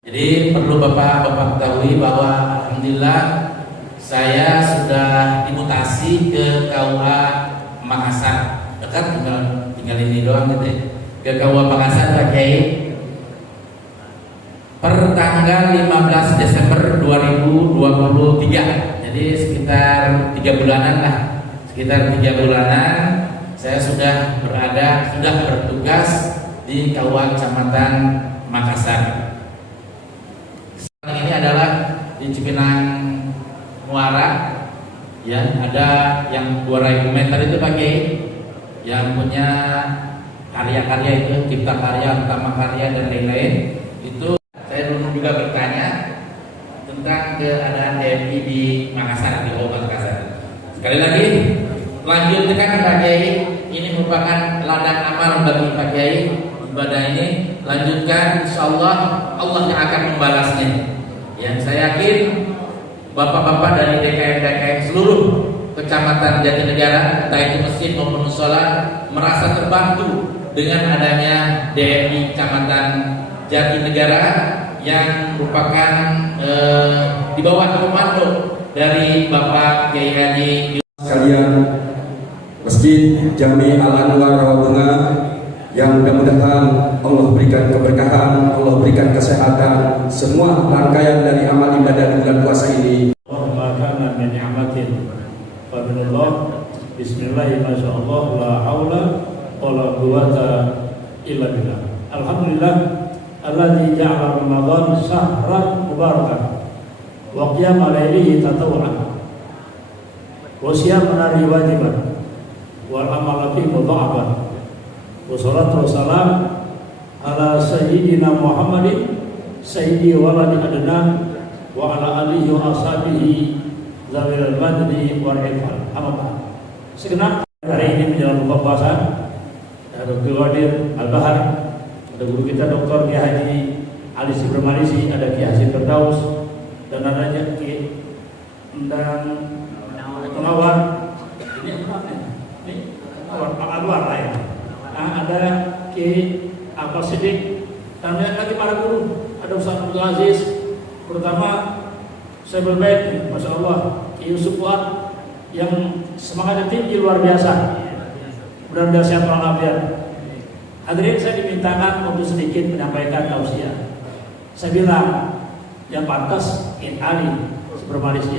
Jadi perlu Bapak ketahui bahwa alhamdulillah saya sudah dimutasi ke KUA Makassar. Dekat tinggal ini doang gitu ya. Ke KUA Makassar Pak Kiai per tanggal 15 Desember 2023. Jadi sekitar 3 bulanan lah. Sekitar 3 bulanan saya sudah bertugas di KUA Kecamatan Makassar. Ini adalah di Cipinang Muara, ya, ada yang 2000 meter itu Pak Kiai, yang punya karya-karya itu, cipta karya, utama karya dan lain-lain. Itu saya dulu juga bertanya tentang keadaan DMI di Makassar, di Kabupaten Makassar. Sekali lagi, lanjutkan Pak Kiai, ini merupakan ladang amal bagi Pak Kiai. Ibadah ini lanjutkan, insyaallah Allah yang akan membalasnya. Yang saya yakin bapak-bapak dari DKM seluruh kecamatan Jatinegara, entah itu masjid maupun mushola, merasa terbantu dengan adanya DMI Kecamatan Jatinegara yang merupakan di bawah komando dari Bapak Kiai Haji sekalian. Masjid Jami Al-Anwar Rawabunga yang mudah-mudahan Allah berikan keberkahan, Allah berikan kesehatan, semua rangkaian dari amal ibadah di bulan puasa ini. Allahumma min ni'matin wa minallah, bismillahirrahmanirrahim, la haula wala quwwata illa billah. Alhamdulillah alladzi ja'ala Ramadan syahran mubarakan wa qiyama lailihi tatawwu'an wa siyamana wajiban wal amala fi mudha'afan. Wassalatu wassalam ala sayyidina Muhammadin sayyidi waladi adnan wa ala alihi wa ashabihi zawil madni wal ifan. Amma segenap hari ini menjelang buka puasa, ada Dr. Qadir Al-Bahar, ada guru kita Dr. Kiai Haji Ali Subromarisi, ada Kiai Haji Firdaus, dan adanya Kiai dan Penawar. Ini Al-Anwar lah ya. Ada Kiai Akbar Siddiq, dan lagi para guru, ada Ustaz Abdul Aziz, terutama saya berbaik, Masya Allah, Kiai Yusuf Fuad yang semangatnya tinggi luar biasa. Mudah-mudahan sehat walafiat. Hadirin, saya dimintakan untuk sedikit menyampaikan tausiah. Saya bilang yang pantas Kiai Ali Subromarisi.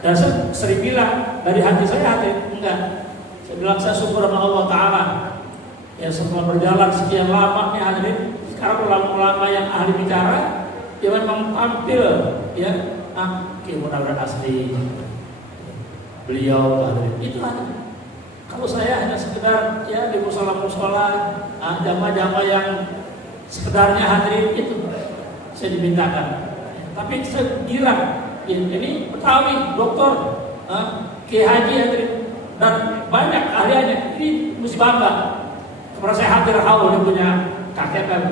Dan saya sering bilang dari hati saya, enggak. Saya bilang saya syukur sama Allah Ta'ala ya, setelah berjalan sekian lama nih hadirin, sekarang ulama-ulama yang ahli bicara dia memang tampil ya, mudah-mudahan asli beliau hadirin. Itu aja. Kalau saya hanya sekedar ya di musola-musola, jamaah-jamaah yang sekedarnya hadirin itu saya dimintakan. Tapi saya bilang ya, ini Betawi, dokter, Kiai Haji hadirin, dan banyak ahlinya, ini mesti bangga. Kepada saya hadir haul yang punya kakek kan,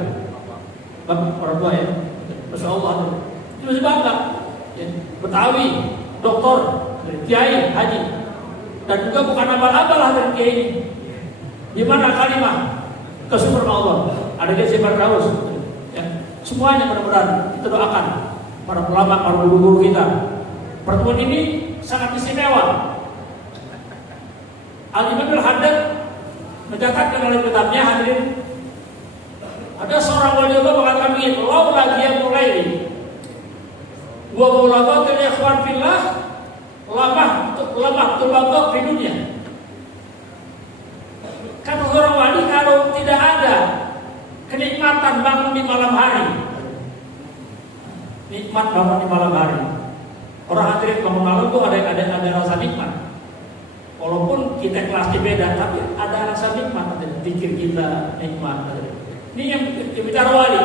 orang tua ya, Masya Allah, ini mesti bangga. Ya, Betawi, dokter, Kiai Haji, dan juga bukan abal-abal hadir Kiai ini. Di mana kalimah kesyukuran Allah, ada Kiai Firdaus, ya, semuanya mudah-mudahan kita doakan para ulama, para guru-guru kita. Pertemuan ini sangat istimewa. Al-Imam Al-Haddad mencatatkan oleh kitabnya hadirin, ada seorang wali Allah mengatakan begini, laula qiyamul laili wa mulaqatul ikhwan fillah lamah tubaqa fi dunia. Kata seorang wali, kalau tidak ada kenikmatan bangun di malam hari, nikmat bangun di malam hari. Orang hadirin bangun malam itu ada rasa nikmat. Walaupun kita kelasnya beda, tapi ada rasa nikmat, pikir kita nikmat. Ini yang bicara wali.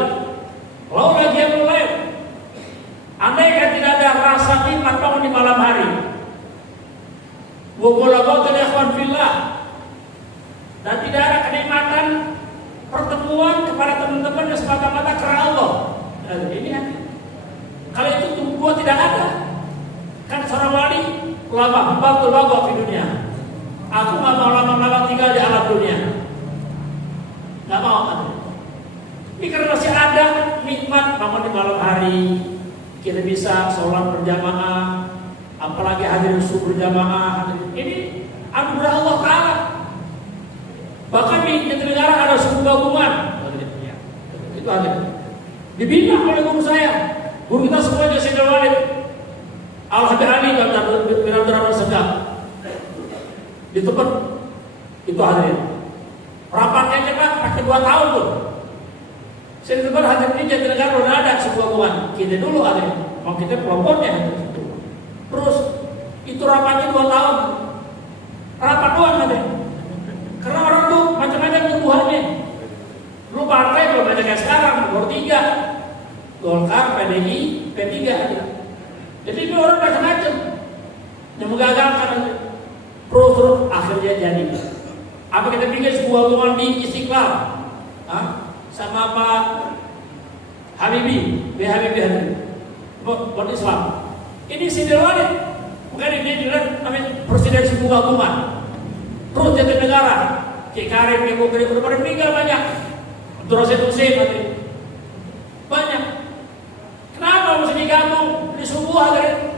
Kalau lagi yang mulai, andai kan tidak ada rasa nikmat bangun di malam hari, wabulaghatul ikhwan fillah, dan tidak ada kenikmatan pertemuan kepada teman-teman yang semata-mata karena Allah. Ini kan, kalau itu dua tidak ada, kan seorang wali ulama batul bagus di dunia. Aku nggak mau lama-lama tinggal di alam dunia, nggak mau. Ini karena masih ada nikmat bangun di malam hari, kita bisa sholat berjamaah, apalagi hadir subuh berjamaah. Ini anugerah Allah Ta'ala. Bahkan di negara ada suku gabungan. Itu hadir. Dibina oleh guru saya. Guru kita semuanya Sayyidina Walid Al-Habib Ali bin Abdurrahman Segaf. Di tempat itu hadir. Rapatnya cepat pakai 2 tahun tuh. Saya di tempat hadir ini Jatinegara belum ada sebuah gabungan. Kita dulu ada. Mau kita kelompoknya. Terus itu rapatnya 2 tahun. Rapat doang ada. Karena orang tuh macam-macam tuduhannya. Lu partai belum ada kayak sekarang, nomor 3. Golkar, PDI, P3 aja. Jadi ini orang macam-macam yang menggagalkan terus akhirnya jadi. Apa kita bikin sebuah hubungan di Istiqlal, sama Pak Habibie, Habibie hadir, buat Islam. Ini Sidilwani, bukan ini juga namanya presiden sebuah hubungan. Terus Jatinegara, Ki Karim, Ki Mukri, udah pada meninggal banyak. Terus itu banyak. Kenapa mesti digabung di subuh hadir?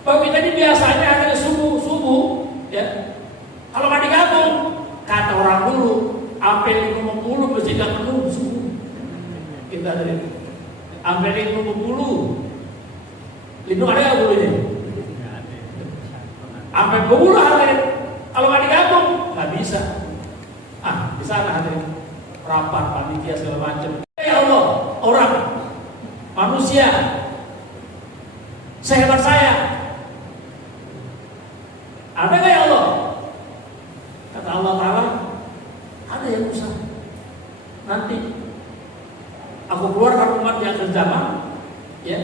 Kalau kita ini biasanya ada subuh, ya. Kalau nggak digabung, kata orang dulu, apel 50 mesti nggak penuh subuh. Kita dari apel 50, itu ada nggak bulunya? Apel 50 hadir. Kalau nggak digabung, nggak bisa. Di sana hadir rapat panitia segala macam. Ya Allah, orang manusia sehebat saya ada nggak ya Allah? Kata Allah Ta'ala, ada yang usah. Nanti aku keluarkan umat yang akhir zaman, ya,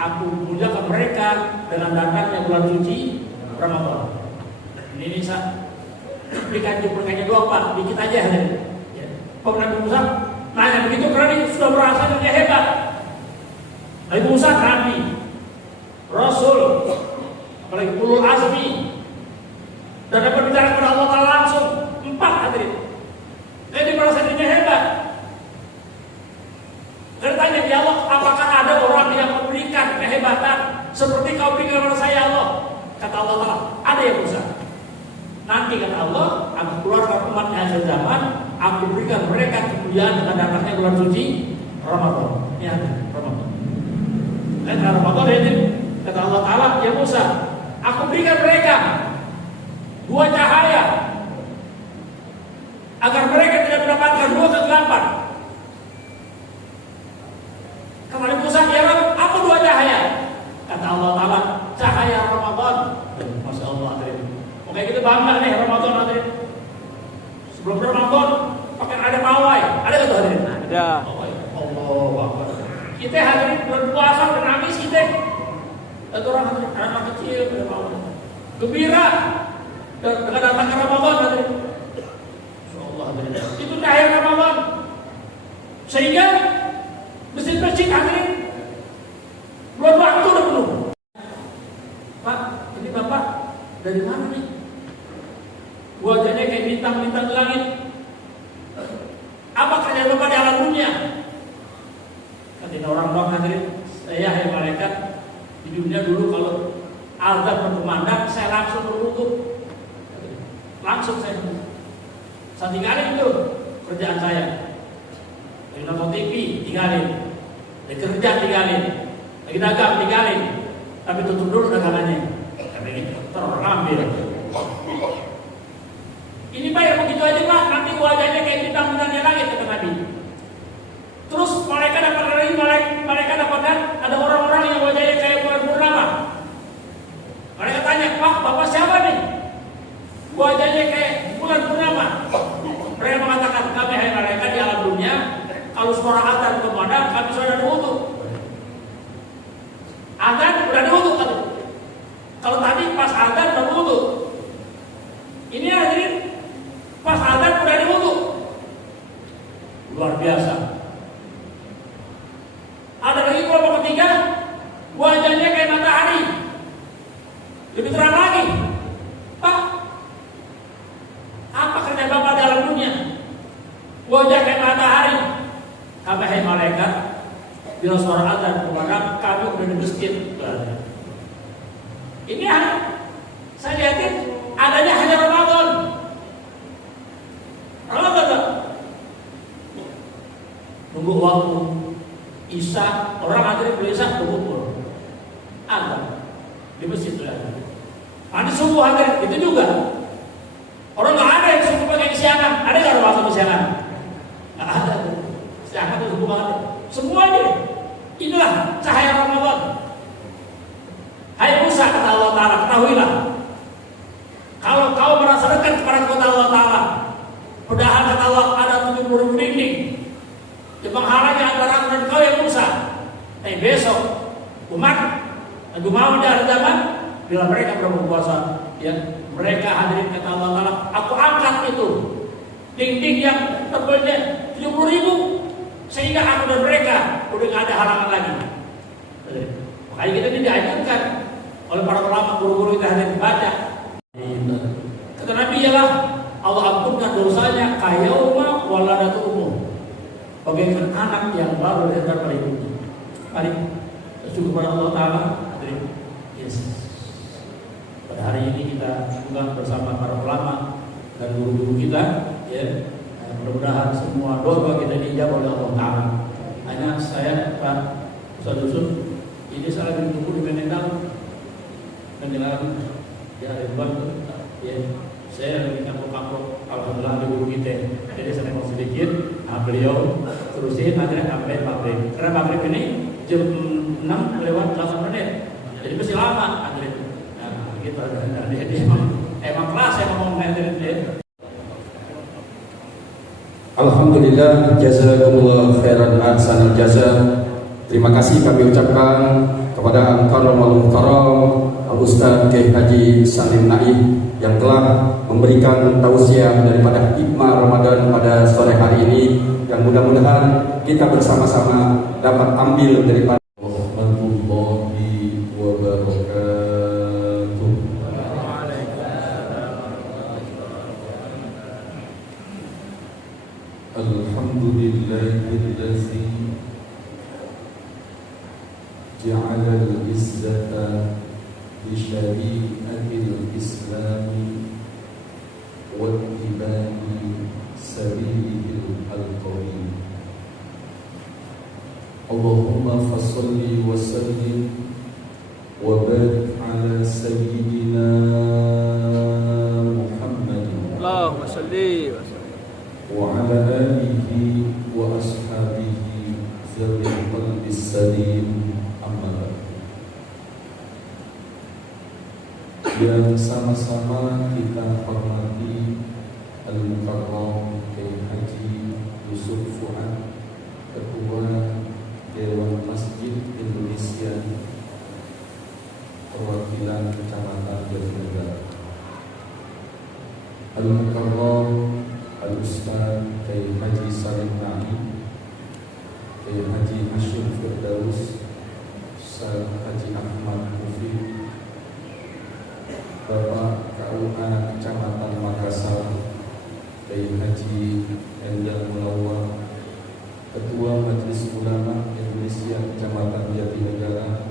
aku muliakan mereka dengan datangnya bulan suci Ramadan. Ini bisa berikan berkainya doa Pak, dikit aja ya. Pak Nabi Musa nanya begitu karena dia sudah merasa dirinya hebat. Nabi Musa Nabi, Rasul, apalagi ulul azmi, dan dapat bicara kepada Allah Ta'ala langsung 4 hadirin. Dia merasa dirinya hebat. Dan tanya ya Allah, apakah ada orang yang memberikan kehebatan seperti kau berikan kepada saya Allah? Kata Allah Ta'ala, ada ya Musa. Nanti kata Allah, aku keluarkan umat yang akhir zaman, aku berikan mereka kemuliaan dengan datangnya bulan suci Ramadan. Ini ada Ramadan. Dan Ramadan ini kata Allah Ta'ala, ya Musa, aku berikan mereka 2 cahaya agar mereka tidak mendapatkan 2 kegelapan. Kata Musa, ya Rabb, apa 2 cahaya? Kata Allah Ta'ala, cahaya Ramadan. Masya Allah. Oke, kita bangga nih Ramadan hadirin. Sebelum Ramadan pakai ada pawai, ada nggak tuh hadirin? Ada. Allahu Akbar. Kita hadirin berpuasa menangis kita. Ada orang hadirin, anak kecil berpawai. Gembira dengan datangnya Ramadan hadirin. Insyaallah hadirin. Itu cahaya Ramadan. Sehingga masjid-masjid hadirin bulan waktu udah penuh. Pak, ini Bapak dari mana nih? Wajahnya kayak bintang-bintang di langit. Apa kerja Bapak di alam dunia? Kata orang bang hadirin, saya hai malaikat di dunia dulu kalau azan berkumandang saya langsung berwudu. Langsung saya tinggalin itu kerjaan saya. Lagi nonton TV tinggalin, lagi kerja tinggalin, lagi dagang tinggalin. Tapi tutup dulu dagangannya. Karena ini terambil. Ini Pak, begitu aja Pak, nanti wajahnya kayak bintang-bintang di langit kata Nabi. Terus mereka dapat ada orang-orang yang wajahnya kayak bulan purnama. Mereka tanya, Pak, Bapak siapa nih? Wajahnya kayak bulan purnama. Mereka mengatakan, kami hai malaikat di alam dunia, kalau suara azan berkumandang, kami sudah ada wudu. Azan udah ada wudu kan? Kalau tadi pas azan udah wudu. Ini hadirin pas azan udah ada wudu. Luar biasa. Ada lagi kelompok ketiga, wajahnya kayak matahari. Lebih terang lagi. Pak, apa kerja Bapak dalam dunia? Wajah kayak matahari. Kami hai malaikat, bila suara azan, maka kami udah di masjid. Ini saya lihatin adanya hanya Ramadan. Ramadan nunggu waktu Isya, orang antri beli Isya berkumpul ada di masjid itu ada. Ada subuh antri itu juga. Orang nggak ada yang subuh pakai kesiangan. Ada nggak ada waktu kesiangan? Nggak ada. Kesiangan itu subuh banget. Semua inilah cahaya Ramadan. Hai Musa, kata Allah Ta'ala, ketahuilah kalau kau merasa dekat kepada kota Allah Ta'ala, padahal kata Allah ada 70.000 dinding yang menghalangi antara aku dan kau ya Musa. Tapi besok umat Nabi Muhammad dari zaman bila mereka berpuasa, ya mereka hadirin kata Allah Ta'ala, aku angkat itu dinding yang tebalnya 70.000 sehingga aku dan mereka udah nggak ada halangan lagi. Makanya kita tidak dianjurkan oleh para ulama, guru-guru kita hanya dibaca. Kata Nabi ialah Allah ampunkan dosanya kayauma waladatu umum, bagaikan anak yang baru diantar pada ibunya. Mari bersyukur kepada Allah Ta'ala. Yes. Pada hari ini kita juga bersama para ulama dan guru-guru kita, ya. Mudah-mudahan semua doa kita dijawab oleh Allah Ta'ala. Hanya saya Pak Ustaz Yusuf ini saya lagi tunggu di Menendang menjelang ya Ridwan, ya saya lagi kampung-kampung, alhamdulillah di guru kita, jadi saya mau sedikit, beliau terusin akhirnya sampai maghrib. Karena maghrib ini jam 6 lewat 8 menit, jadi masih lama akhirnya. Nah, gitu. Jadi emang kelas yang ngomong nanti. Alhamdulillah, jazakumullah khairan ahsanal jaza. Terima kasih kami ucapkan kepada Al-Karamul Muhtaram Al-Ustaz Kiai Haji Salim Naif yang telah memberikan tausiah daripada hikmah Ramadan pada sore hari ini, yang mudah-mudahan kita bersama-sama dapat ambil daripada warahmatullahi wabarakatuh. Alhamdulillahillazi ja'ala al-izzata bi syari'atil islami wa ittiba'i sabilihil al-qawim. Allahumma fassalli wa sallim wa barik ala sayyidina Muhammadin Allahumma salli wa sallim wa ala alihi wa ashabihi zawil qalbis salim. Yang sama-sama kita hormati Al-Mukarram Kiai Haji Yusuf Fuad, Ketua Dewan Masjid Indonesia perwakilan Kecamatan Jatinegara, Al-Mukarram Al-Ustaz Kiai Haji Salim Naif, Kiai Haji Hashim Firdaus, Ustaz Haji Ahmad Mufid, Bapak KUA Kecamatan Makassar, Kiai Haji Endang Mulawar, Ketua Majelis Ulama Indonesia Kecamatan Jatinegara,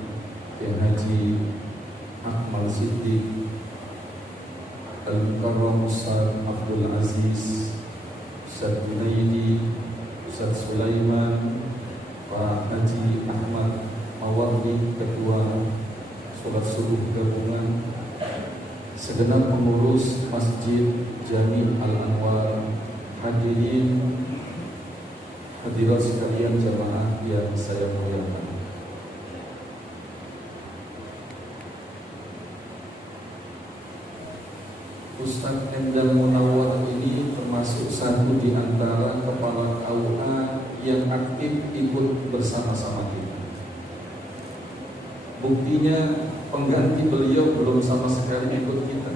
Kiai Haji Akmal Siddiq, Al-Mukarram Ustaz Abdul Aziz, Ustaz Junaidi, Ustaz Sulaiman, Pak Haji Ahmad Mawardi, Ketua Sholat Subuh Gabungan, segenap pengurus Masjid Jami Al-Anwar, hadirin hadirat sekalian jamaah yang saya muliakan. Ustaz Endang Munawar ini termasuk satu di antara kepala KUA yang aktif ikut bersama-sama kita. Buktinya pengganti beliau belum sama sekali ikut kita.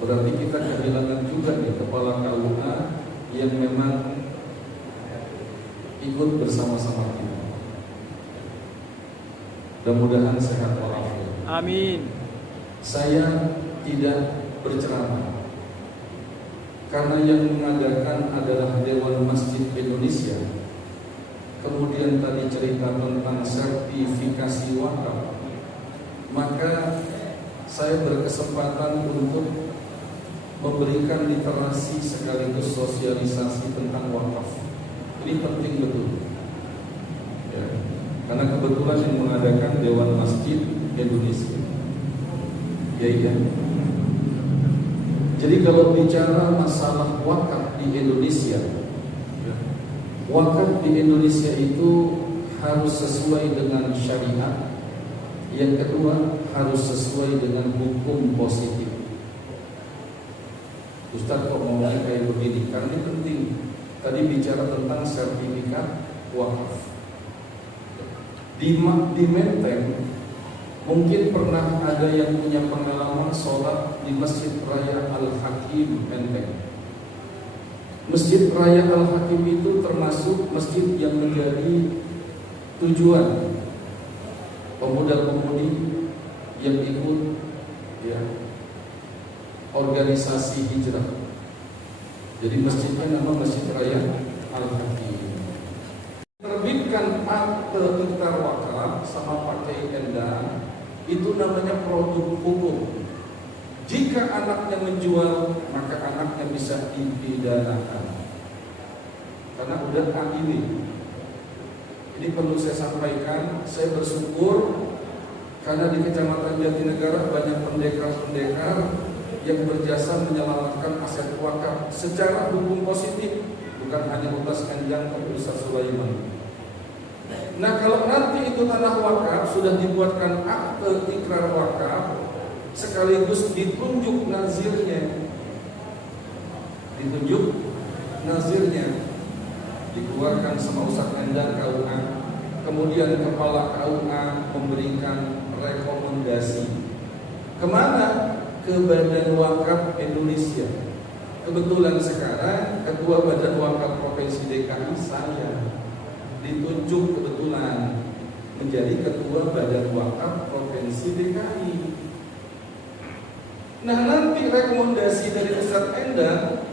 Berarti kita kehilangan juga nih kepala KUA yang memang ikut bersama-sama kita. Mudah-mudahan sehat walafiat. Amin. Saya tidak berceramah karena yang mengadakan adalah Dewan Masjid Indonesia kemudian tadi cerita tentang sertifikasi wakaf, maka saya berkesempatan untuk memberikan literasi sekaligus sosialisasi tentang wakaf. Ini penting betul ya, karena kebetulan yang mengadakan Dewan Masjid Indonesia ya. Jadi kalau bicara masalah wakaf di Indonesia, wakaf di Indonesia itu harus sesuai dengan syariat. Yang kedua, harus sesuai dengan hukum positif. Ustaz kok ngomongnya kayak begini? Karena ini penting. Tadi bicara tentang sertifikat wakaf. Di Menteng, mungkin pernah ada yang punya pengalaman sholat di Masjid Raya Al-Hakim Menteng. Masjid Raya Al-Hakim itu termasuk masjid yang menjadi tujuan pemuda-pemudi yang ikut ya, organisasi hijrah. Jadi masjidnya nama Masjid Raya Al-Hakim. Terbitkan akte ikrar wakaf sama pakai tenda, itu namanya produk hukum. Jika anaknya menjual, maka anaknya bisa dipidanakan karena udah ini. Ini perlu saya sampaikan. Saya bersyukur karena di Kecamatan Jatinegara banyak pendekar-pendekar yang berjasa menyelamatkan aset wakaf secara hukum positif, bukan hanya Ustaz Kanjang atau Ustaz Sulaiman. Nah, kalau nanti itu tanah wakaf sudah dibuatkan akte ikrar wakaf sekaligus ditunjuk nazirnya, dikeluarkan sama Ustaz Kanjang KUA, kemudian kepala KUA memberikan rekomendasi kemana? Ke Badan Wakaf Indonesia. Kebetulan sekarang Ketua Badan Wakaf Provinsi DKI saya ditunjuk kebetulan menjadi Ketua Badan Wakaf Provinsi DKI. Nah, nanti rekomendasi dari Ustaz Endang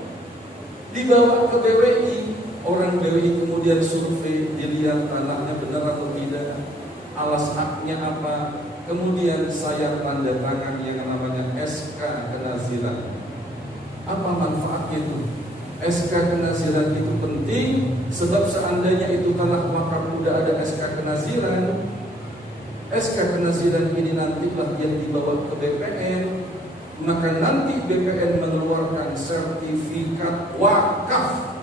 dibawa ke BWI. Orang BWI kemudian survei, dilihat tanahnya benar atau tidak, alas haknya apa, kemudian saya tanda tangan yang namanya SK kenazilan. Apa manfaatnya itu? SK kenazilan itu penting sebab seandainya itu tanah wakaf sudah ada SK kenazilan, SK kenazilan ini nantilah yang dibawa ke BPN, maka nanti BPN mengeluarkan sertifikat wakaf.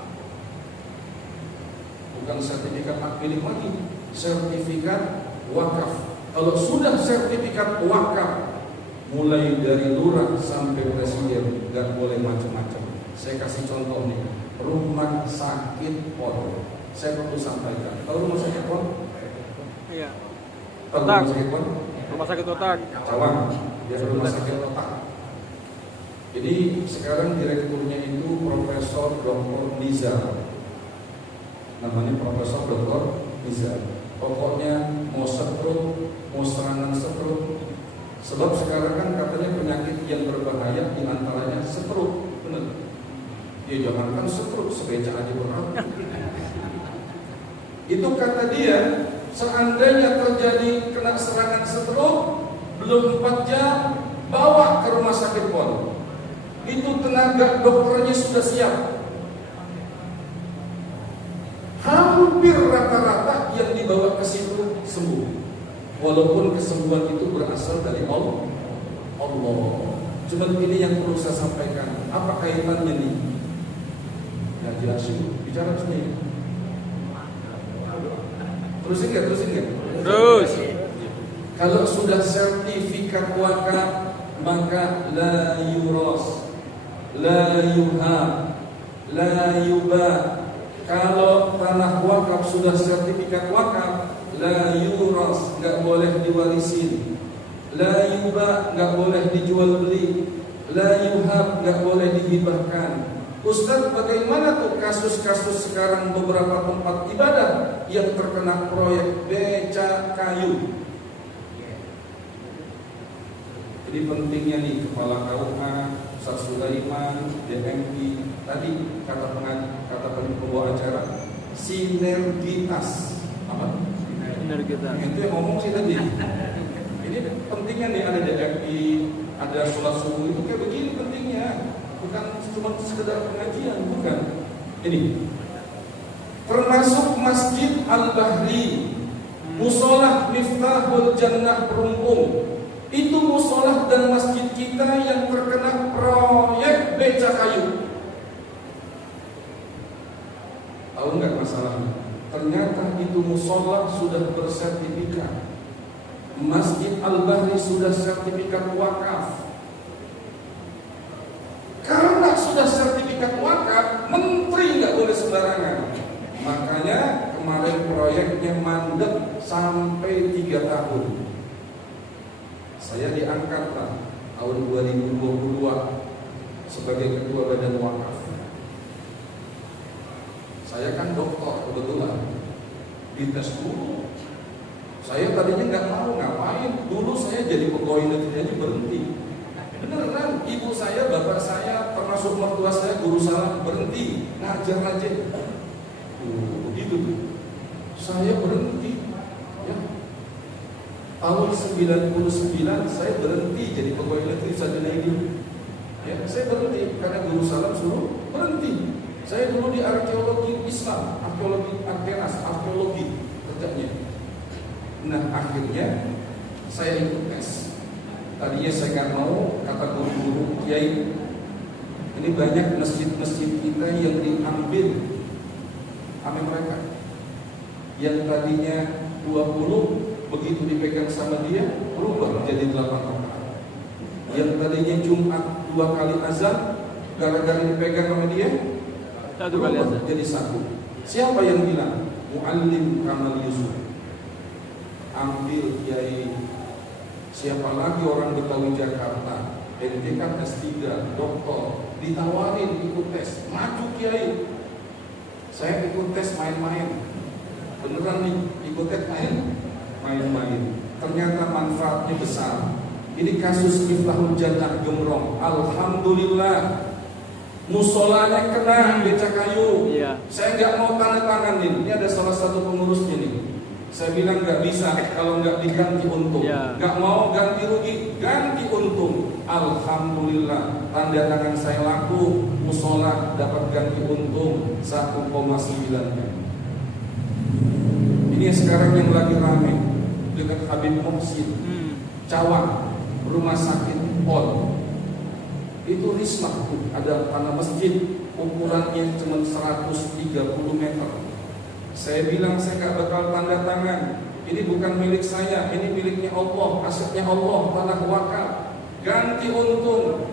Bukan sertifikat hak milik lagi, sertifikat wakaf. Kalau sudah sertifikat wakaf, mulai dari lurah sampai presiden, nggak boleh macam-macam. Saya kasih contoh nih, rumah sakit PON. Saya perlu sampaikan. Kalau rumah sakit PON? Iya. Tahu Otak. rumah sakit PON? Rumah sakit otak. Cawang, ya rumah sakit otak. Jadi sekarang direkturnya itu Profesor Dr. Nizar. Namanya Profesor Dr. Nizar. Pokoknya mau stroke, mau serangan stroke. Sebab sekarang kan katanya penyakit yang berbahaya diantaranya stroke, benar? Ya jangankan stroke, sebeca aja berat. Itu kata dia, seandainya terjadi kena serangan stroke, belum 4 jam, bawa ke rumah sakit PON. Itu tenaga dokternya sudah siap. Hampir rata-rata yang dibawa ke situ sembuh. Walaupun kesembuhan itu berasal dari Allah. Cuma ini yang perlu saya sampaikan. Apa kaitannya nih? Ya jelasin, bicara sendiri. Terusin nggak? Terus. Kalau sudah sertifikat wakaf, maka la yuros, la yuhab, la yubah. Kalau tanah wakaf sudah sertifikat wakaf, la yuras, nggak boleh diwarisin, la yubah, nggak boleh dijual beli, la yuhab, nggak boleh dihibahkan. Ustaz, bagaimana tuh kasus-kasus sekarang beberapa tempat ibadah yang terkena proyek beca kayu? Jadi pentingnya nih kepala KUA, Ustaz Sulaiman, DMI, tadi kata pembawa acara, sinergitas. Apa? Benar kita. Itu yang ngomong sih tadi. Ini pentingnya nih ada DFI, ada sholat subuh itu kayak begini pentingnya. Bukan cuma sekedar pengajian, bukan. Ini termasuk Masjid Al-Bahri, musolah Miftahul Jannah Perumpung. Itu musolah dan masjid kita yang terkena proyek beca kayu. Tahu nggak masalahnya? Ternyata itu musolah sudah bersertifikat. Masjid Al-Bahri sudah sertifikat wakaf. Karena sudah sertifikat wakaf, menteri nggak boleh sembarangan. Makanya kemarin proyeknya mandek sampai 3 tahun. Saya diangkatlah tahun 2022 sebagai ketua badan wakaf. Saya kan doktor kebetulan, dites dulu. Saya tadinya nggak mau ngapain. Dulu saya jadi pegawai negeri aja berhenti. Beneran, ibu saya, bapak saya, termasuk mertua saya, guru salam berhenti ngajar aja. Begitu tuh. Saya berhenti. Ya. Tahun 99 saya berhenti jadi pegawai negeri Sajunaiddin. Ya, saya berhenti karena guru salam suruh berhenti. Saya dulu di arkeologi Islam, arkeologi Arkenas, arkeologi kerjanya. Nah akhirnya saya ikut tes. Tadinya saya nggak mau, kata guru-guru kiai, ini banyak masjid-masjid kita yang diambil sama mereka. Yang tadinya 20 begitu dipegang sama dia berubah menjadi 8 rakaat. Yang tadinya Jumat 2 kali azan, gara-gara dipegang sama dia 1 kali azan jadi 1. Siapa yang bilang? Muallim Kamal Yusuf. Ambil kiai. Siapa lagi orang Betawi Jakarta, ente kan S3, doktor, ditawarin ikut tes, maju kiai. Saya ikut tes main-main. Beneran nih, ikut tes main-main. Ternyata manfaatnya besar. Ini kasus Miftahul Jannah Gembrong. Alhamdulillah. Musolanya kena beca kayu. Iya. Saya nggak mau tanda tanganin. Ini ada salah satu pengurusnya nih. Saya bilang nggak bisa kalau nggak diganti untung. Nggak mau ganti rugi, ganti untung. Alhamdulillah, tanda tangan saya laku. Musola dapat ganti untung 1,9 M. Ini sekarang yang lagi rame dekat Habib Muhsin, Cawang, rumah sakit Pol. Itu risma tuh, ada tanah masjid, ukurannya cuma 130 meter. Saya bilang saya gak bakal tanda tangan. Ini bukan milik saya, ini miliknya Allah, asetnya Allah, tanah wakaf. Ganti untung.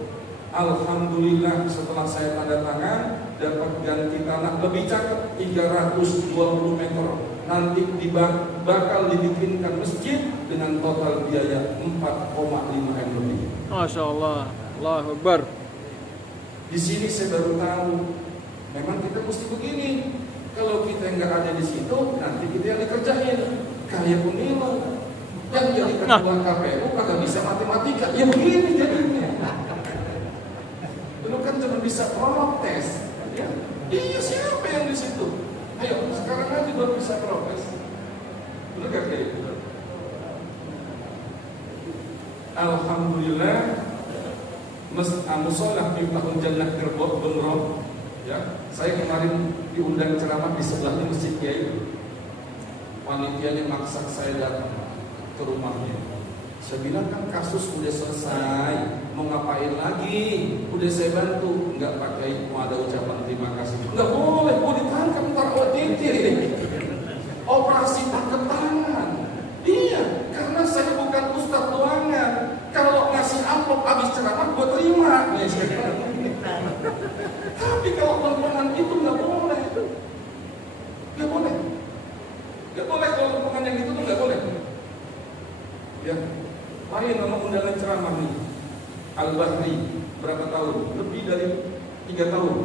Alhamdulillah setelah saya tanda tangan dapat ganti tanah lebih cakep 320 meter. Nanti bakal dibikinkan masjid dengan total biaya 4,5 M lebih. Masya Allah, Allahu Akbar. Di sini saya baru tahu, memang kita mesti begini. Kalau kita nggak ada di situ, nanti kita yang dikerjain. Kayak pemilu, yang jadi ketua KPU kagak bisa matematika. Ya begini jadinya. Dulu kan cuma bisa protes. Ya. Iya siapa yang di situ? Ayo sekarang aja baru bisa protes. Benar gak kayak gitu? Alhamdulillah, musola Miftahul Jannah Gembrong. Ya, saya kemarin diundang ceramah di sebelahnya masjid Kiai. Panitianya maksa saya datang ke rumahnya. Saya bilang kan kasus udah selesai, mau ngapain lagi? Udah saya bantu, nggak pakai mau ada ucapan terima kasih. Nggak boleh, mau ditangkap ntar OTT. Operasi tangkap tangan. Iya, karena saya bukan ustadz doangan. Kalau ngasih amplop habis ceramah, gue terima. Tapi kalau lompongan itu nggak boleh, nggak boleh, nggak boleh kalau lompongan yang itu tuh nggak boleh. Ya, lain nama undangan ceramah nih, Al-Bahri berapa tahun? Lebih dari 3 tahun.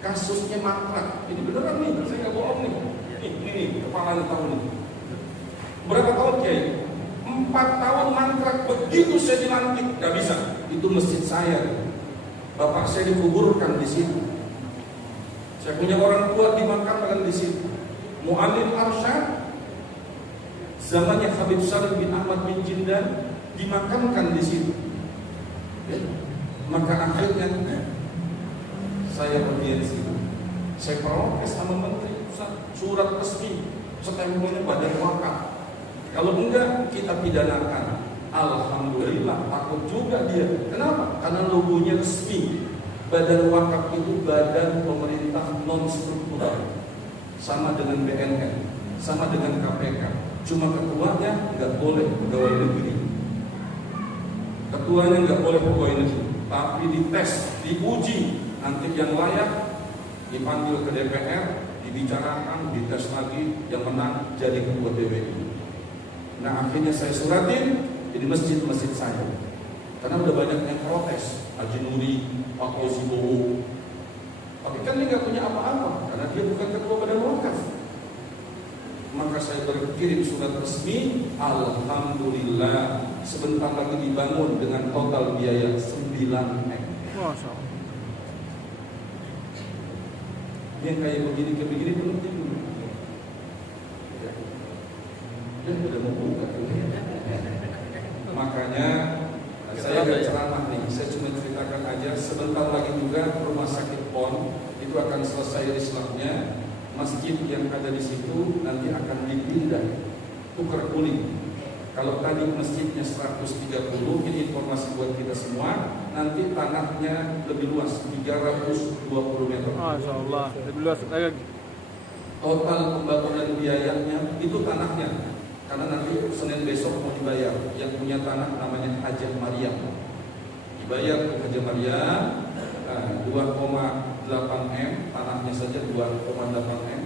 Kasusnya mangkrak. Ini beneran nih, saya nggak bohong nih. Ini kepala tahun ini. Berapa tahun Kiai? 4 tahun mangkrak. Begitu saya dilantik, nggak bisa. Itu masjid saya. Bapak saya dikuburkan di situ. Saya punya orang tua dimakamkan di situ. Muallim Arsyad zamannya Habib Salim bin Ahmad bin Jindan dimakamkan di situ. Ya. Maka akhirnya saya berdiensi, saya protes sama menteri, surat resmi setempohnya badan wakaf. Kalau enggak kita pidanakan. Alhamdulillah takut juga dia. Kenapa? Karena logonya resmi. Badan wakaf itu badan pemerintah non struktural, sama dengan BNN, sama dengan KPK. Cuma ketuanya nggak boleh pegawai negeri. Ketuanya nggak boleh pegawai negeri, tapi dites, diuji, nanti yang layak dipanggil ke DPR, dibicarakan, dites lagi, yang menang jadi ketua DWI. Nah akhirnya saya suratin di masjid-masjid saya, karena udah banyak yang protes, Haji Nuri, Pak Fauzi Bowo. Tapi kan dia nggak punya apa-apa, karena dia bukan ketua badan wakaf. Maka saya berkirim surat resmi, alhamdulillah sebentar lagi dibangun dengan total biaya 9 M. Masya Allah. Yang kayak begini belum tidur. Ya udah mau buka. Makanya saya gak ceramah nih, saya cuma ceritakan aja. Sebentar lagi juga rumah sakit PON itu akan selesai islahnya. Masjid yang ada di situ nanti akan dipindah, tukar guling. Kalau tadi masjidnya 130, ini informasi buat kita semua. Nanti tanahnya lebih luas, 320 meter. Masya Allah, lebih luas lagi. Total pembangunan biayanya itu tanahnya. Karena nanti Senin besok mau dibayar. Yang punya tanah namanya Hajah Maryam. Dibayar ke Hajah Maryam 2,8 M, tanahnya saja 2,8 M,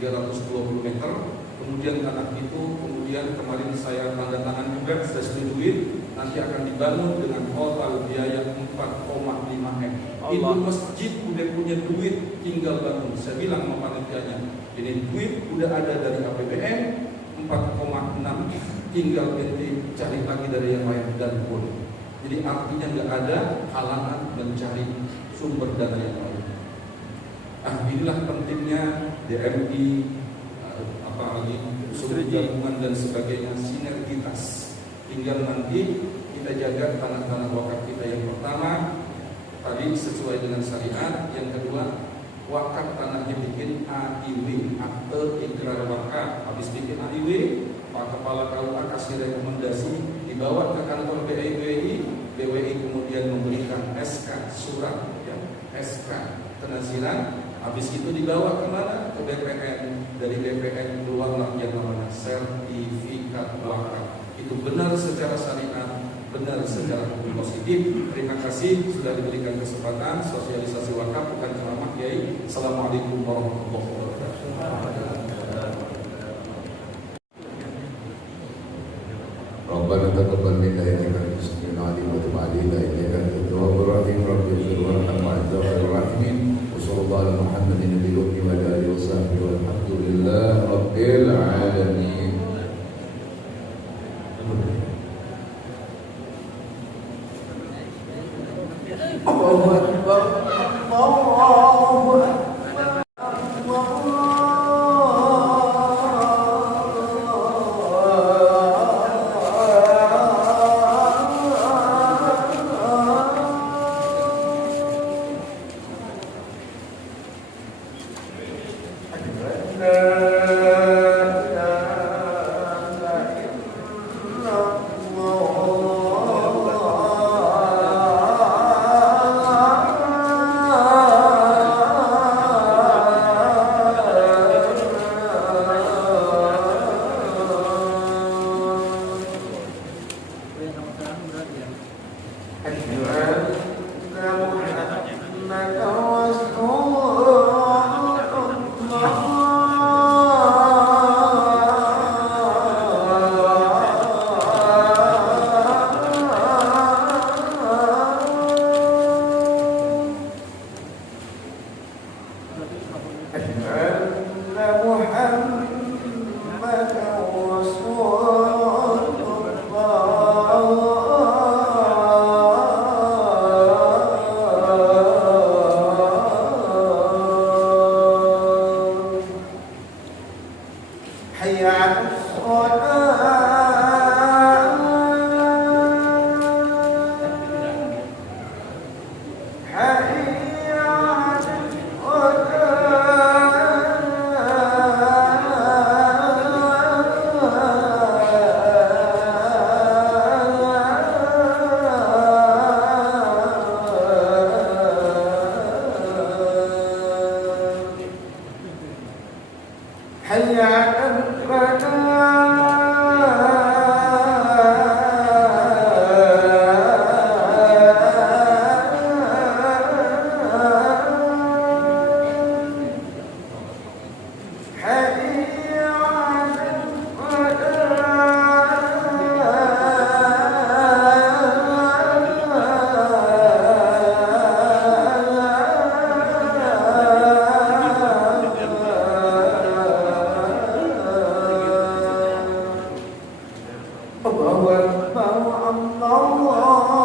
320 meter. Kemudian tanah itu kemarin saya tanda tangan juga, saya setujuin, nanti akan dibangun dengan total biaya 4,5 M. Itu masjid udah punya duit, tinggal bangun. Saya bilang sama panitianya, ini duit udah ada dari APBN 4,6, tinggal nanti cari lagi dari yang lain dan pun. Jadi artinya nggak ada halangan mencari sumber dana yang lain. Inilah pentingnya DMI, apalagi sumber gabungan dan sebagainya, sinergitas. Tinggal nanti kita jaga tanah-tanah wakaf kita. Yang pertama tadi sesuai dengan syariat, yang kedua wakaf tanahnya bikin AIW, akte ikrar wakaf. Habis bikin AIW, Pak Kepala KUA kasih rekomendasi, dibawa ke kantor BWI kemudian memberikan SK surat, ya, SK penaziran. Habis itu dibawa kemana? Ke BPN. Dari BPN keluarlah yang namanya sertifikat wakaf. Itu benar secara syariat, benar secara hukum positif. Terima kasih sudah diberikan kesempatan sosialisasi wakaf, bukan ceramah Kiai. Assalamualaikum warahmatullahi wabarakatuh. Rabbana taqabbal minna innaka antas samiul alim wa tub 'alaina innaka antat tawwabur rahim. Rabbighfir warham wa anta khairur rahimin. Wa sallallahu ala Muhammadin nabiyil ummi wa ala alihi wa sahbihi walhamdulillahi rabbil alamin. Allahu Akbar, Allahu Akbar. Allahu Akbar, Allahu Akbar.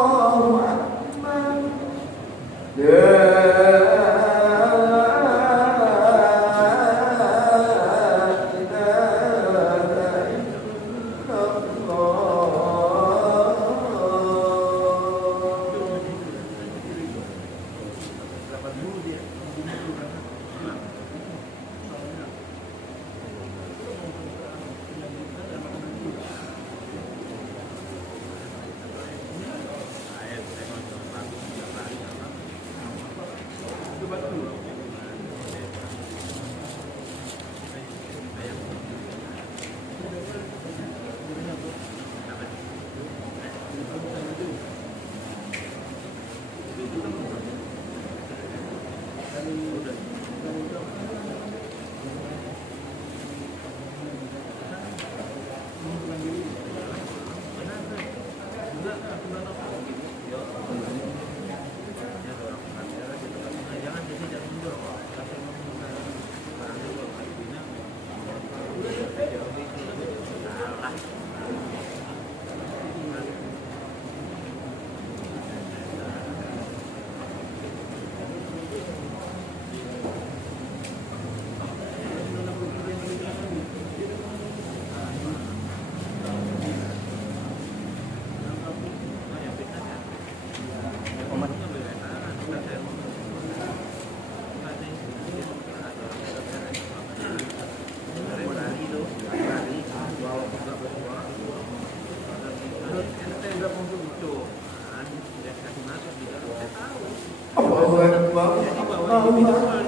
Allahu Akbar, Allahu Akbar.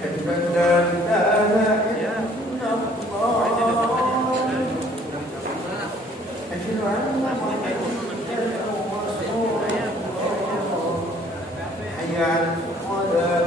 Asyhadu an la ilaha illallah. Asyhadu anna Muhammadan Rasulullah. Hayya 'alal salat.